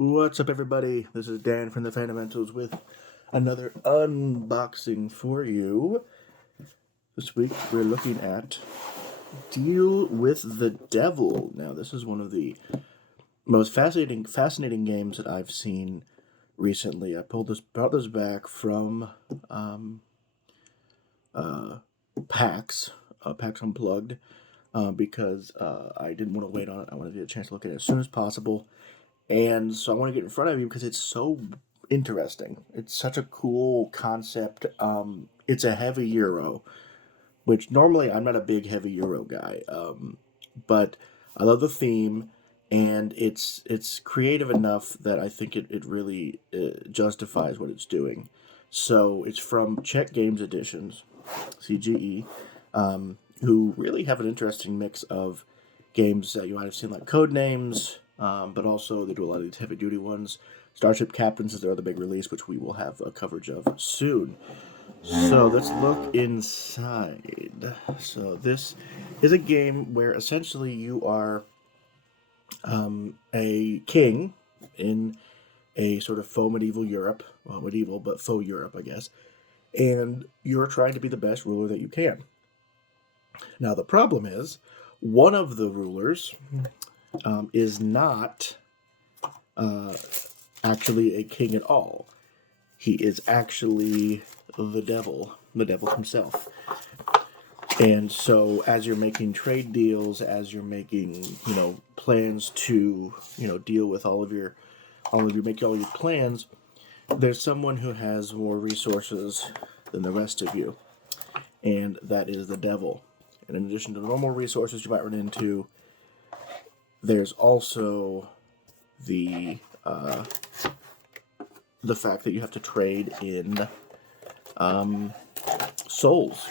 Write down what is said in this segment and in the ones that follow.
What's up, everybody? This is Dan from the Fundamentals with another unboxing for you. This week we're looking at Deal with the Devil. Now, this is one of the most fascinating games that I've seen recently. I brought this back from PAX Unplugged, because I didn't want to wait on it. I wanted to get a chance to look at it as soon as possible. And so I want to get in front of you because it's so interesting. It's such a cool concept. It's a heavy Euro, which normally I'm not a big heavy Euro guy. But I love the theme, and it's creative enough that I think it really justifies what it's doing. So it's from Czech Games Editions, CGE, who really have an interesting mix of games that you might have seen, like Codenames, but also they do a lot of these heavy-duty ones. Starship Captains is their other big release, which we will have a coverage of soon. So let's look inside. So this is a game where essentially you are a king in a sort of faux medieval Europe. Well, medieval, but faux Europe, I guess. And you're trying to be the best ruler that you can. Now, the problem is, one of the rulers is not actually a king at all. He is actually the devil himself. And so as you're making trade deals, as you're making, plans to, deal with all your plans, there's someone who has more resources than the rest of you. And that is the devil. And in addition to the normal resources you might run into, there's also the fact that you have to trade in souls.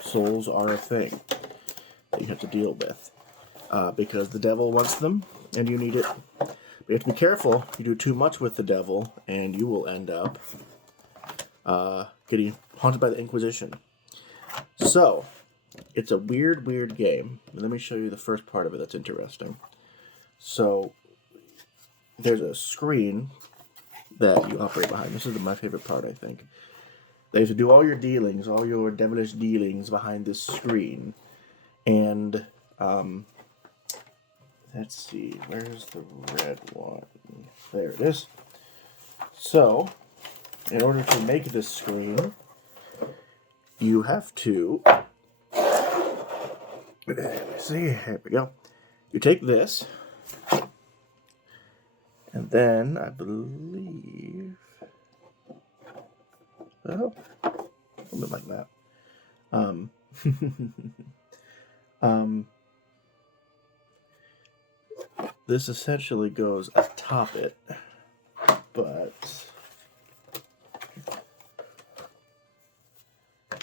Souls are a thing that you have to deal with because the devil wants them and you need it. But you have to be careful. You do too much with the devil and you will end up getting haunted by the Inquisition. So, it's a weird game. Let me show you the first part of it that's interesting. So, there's a screen that you operate behind. This is my favorite part, I think. They have to do all your dealings, all your devilish dealings behind this screen. And, let's see, where's the red one? There it is. So, in order to make this screen, you have to... Let's see, here we go. You take this, and then I believe, a little bit like that. This essentially goes atop it, but I'm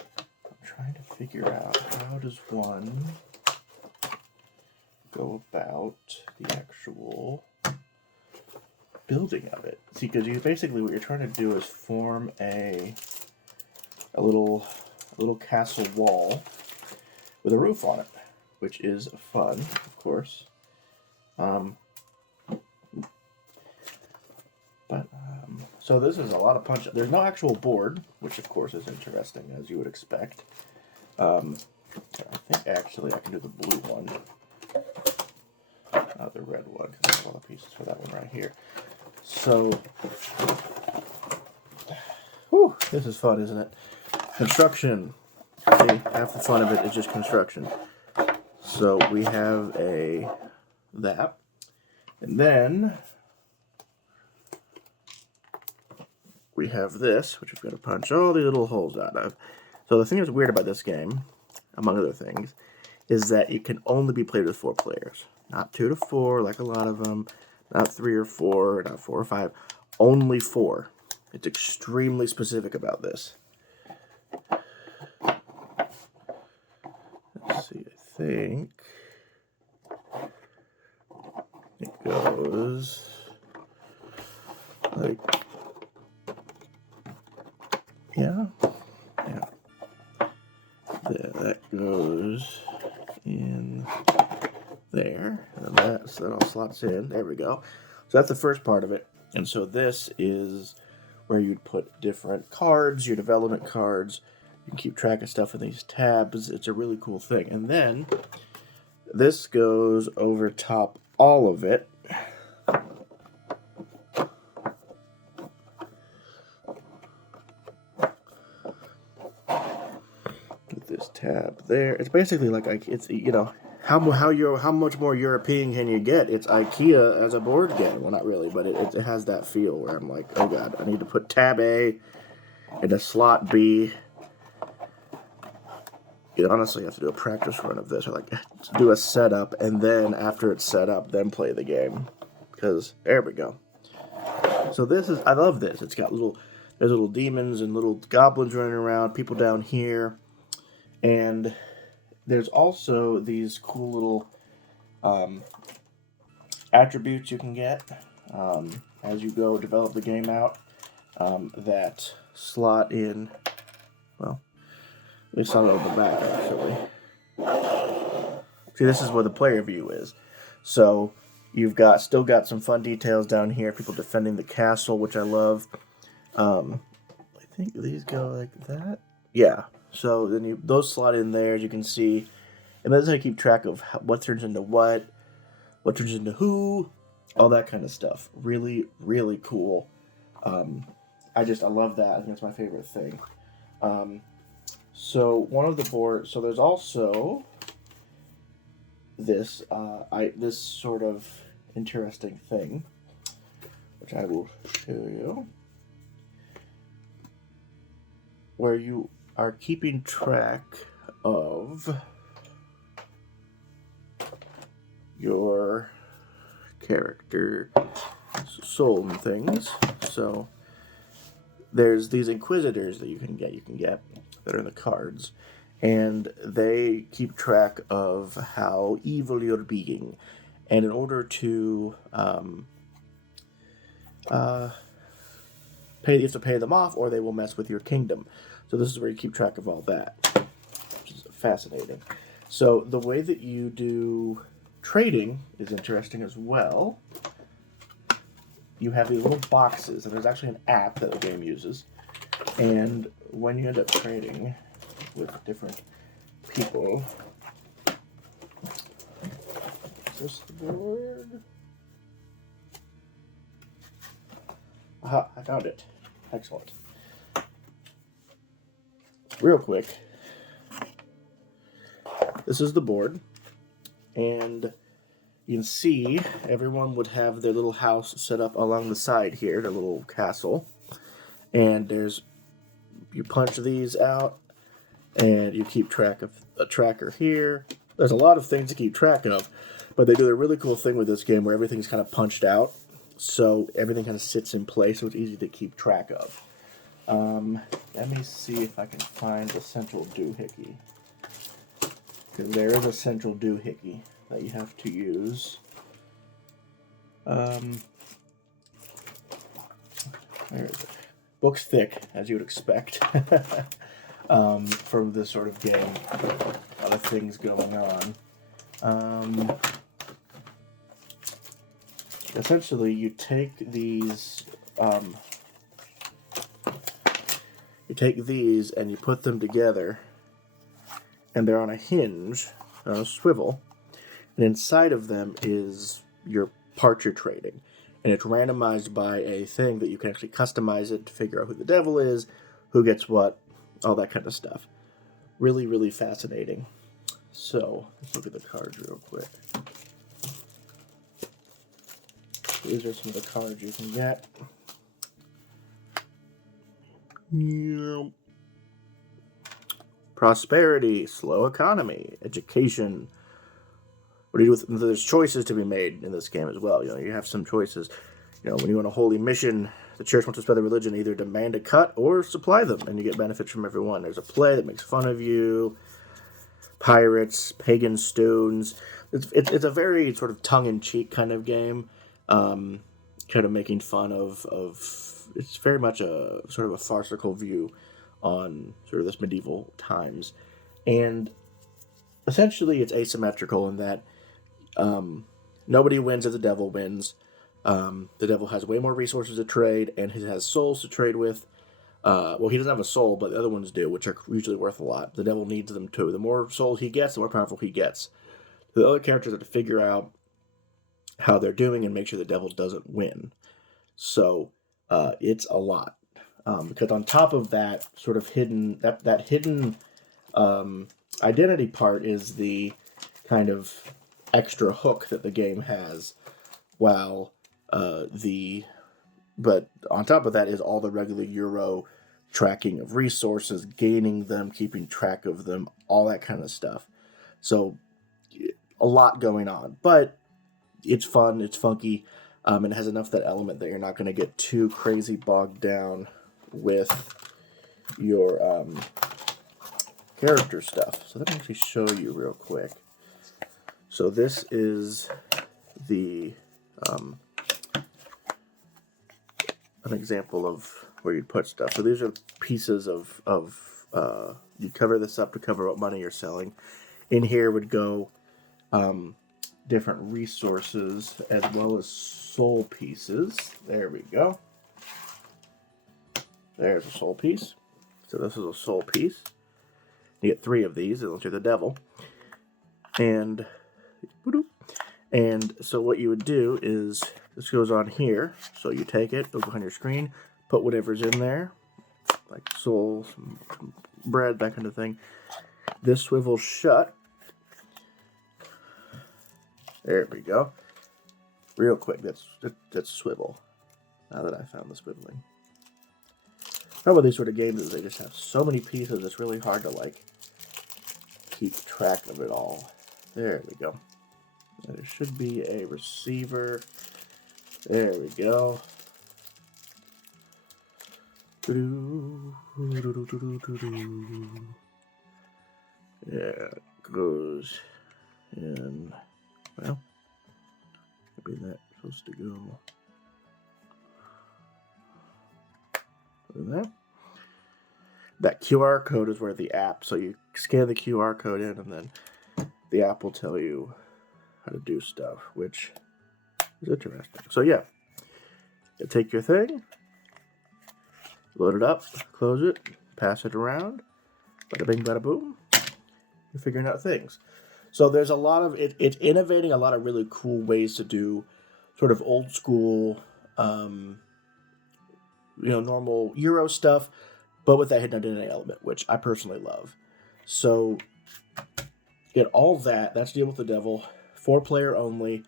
trying to figure out how does one go about the actual building of it. See, because you basically what you're trying to do is form a little castle wall with a roof on it, which is fun, of course. So this is a lot of punch. There's no actual board, which of course is interesting, as you would expect. I think actually I can do the blue one. Not the red one, because I have all the pieces for that one right here. So, whew, this is fun, isn't it? Construction. See, half the fun of it is just construction. So we have that. And then we have this, which we've got to punch all the little holes out of. So the thing that's weird about this game, among other things, is that it can only be played with 4 players. Not 2 to 4, like a lot of them. Not 3 or 4, not 4 or 5. Only 4. It's extremely specific about this. Let's see, I think it goes like, yeah. There, that goes in there, and so that all slots in. There we go. So that's the first part of it. And so this is where you'd put different cards, your development cards. You can keep track of stuff in these tabs. It's a really cool thing. And then this goes over top all of it. With this tab there. It's basically like, it's, you know, how much more European can you get? It's IKEA as a board game. Well, not really, but it has that feel where I'm like, oh god, I need to put tab A into slot B. You honestly have to do a practice run of this, or like do a setup, and then after it's set up, then play the game. Because there we go. So this is, I love this. It's got there's little demons and little goblins running around, people down here, and there's also these cool little attributes you can get as you go develop the game out that slot in, well, they saw it on the back, actually. See, this is where the player view is. So you've still got some fun details down here. People defending the castle, which I love. I think these go like that. Yeah. So then those slot in there, as you can see. And that's how you keep track of what turns into what turns into who, all that kind of stuff. Really, really cool. I love that. I think that's my favorite thing. So one of the boards. So there's also this this sort of interesting thing, which I will show you, where you are keeping track of your character soul and things. So there's these inquisitors that you can get that are in the cards, and they keep track of how evil you're being, and in order to you have to pay them off, or they will mess with your kingdom. So this is where you keep track of all that, which is fascinating. So the way that you do trading is interesting as well. You have these little boxes, and there's actually an app that the game uses. And when you end up trading with different people, is this the board? Aha, I found it. Excellent. Real quick, this is the board, and you can see everyone would have their little house set up along the side here, their little castle, and you punch these out, and you keep track of a tracker here. There's a lot of things to keep track of, but they do a really cool thing with this game where everything's kind of punched out, so everything kind of sits in place, so it's easy to keep track of. Let me see if I can find the central doohickey. Because there is a central doohickey that you have to use. Where is it? Book's thick, as you would expect, from this sort of game. A lot of things going on. Essentially, you take these... and you put them together, and they're on a hinge, on a swivel, and inside of them is your part you're trading, and it's randomized by a thing that you can actually customize it to figure out who the devil is, who gets what, all that kind of stuff. Really, really fascinating. So, let's look at the cards real quick. These are some of the cards you can get. Yep. Prosperity, slow economy, education. What do you do with? There's choices to be made in this game as well. You know, you have some choices. You know, when you're on a holy mission, the church wants to spread the religion, either demand a cut or supply them, and you get benefits from everyone. There's a play that makes fun of you. Pirates, pagan stones. It's a very sort of tongue-in-cheek kind of game, kind of making fun of. It's very much a sort of a farcical view on sort of this medieval times, and essentially it's asymmetrical in that nobody wins if the devil wins. The devil has way more resources to trade, and he has souls to trade with. Well, he doesn't have a soul, but the other ones do, which are usually worth a lot. The devil needs them too. The more souls he gets, the more powerful he gets. The other characters have to figure out how they're doing and make sure the devil doesn't win. So it's a lot. Because on top of that sort of hidden, that hidden identity part is the kind of extra hook that the game has, while but on top of that is all the regular Euro tracking of resources, gaining them, keeping track of them, all that kind of stuff. So a lot going on, but it's fun, it's funky, and it has enough that element that you're not going to get too crazy bogged down with your character stuff. So let me actually show you real quick. So this is the an example of where you put stuff. So these are pieces of you cover this up to cover what money you're selling. In here would go different resources as well as soul pieces. There we go. There's a soul piece. So this is a soul piece. You get 3 of these, unless you're the devil. And so what you would do is, this goes on here. So you take it, go behind your screen, put whatever's in there, like soul, some bread, that kind of thing. This swivels shut. There we go. Real quick, that's swivel. Now that I found the swiveling. The problem with these sort of games is they just have so many pieces, it's really hard to, like, keep track of it all. There we go. There should be a receiver. There we go. Yeah, it goes in. Well, maybe that's supposed to go. That. That QR code is where the app, so you scan the QR code in and then the app will tell you how to do stuff, which is interesting. So yeah, you take your thing, load it up, close it, pass it around, bada bing, bada boom, you're figuring out things. So there's a lot of, it's innovating a lot of really cool ways to do sort of old school, normal Euro stuff, but with that hidden identity element, which I personally love. So get all that. That's Deal with the Devil. 4-player only.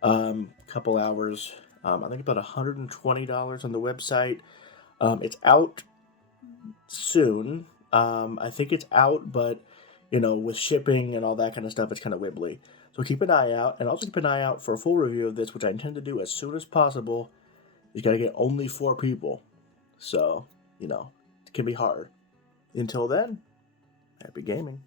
Couple hours. I think about $120 on the website. It's out soon. I think it's out, but with shipping and all that kind of stuff, it's kind of wibbly. So keep an eye out, and also keep an eye out for a full review of this, which I intend to do as soon as possible. You got to get only 4 people. So, it can be hard. Until then, happy gaming.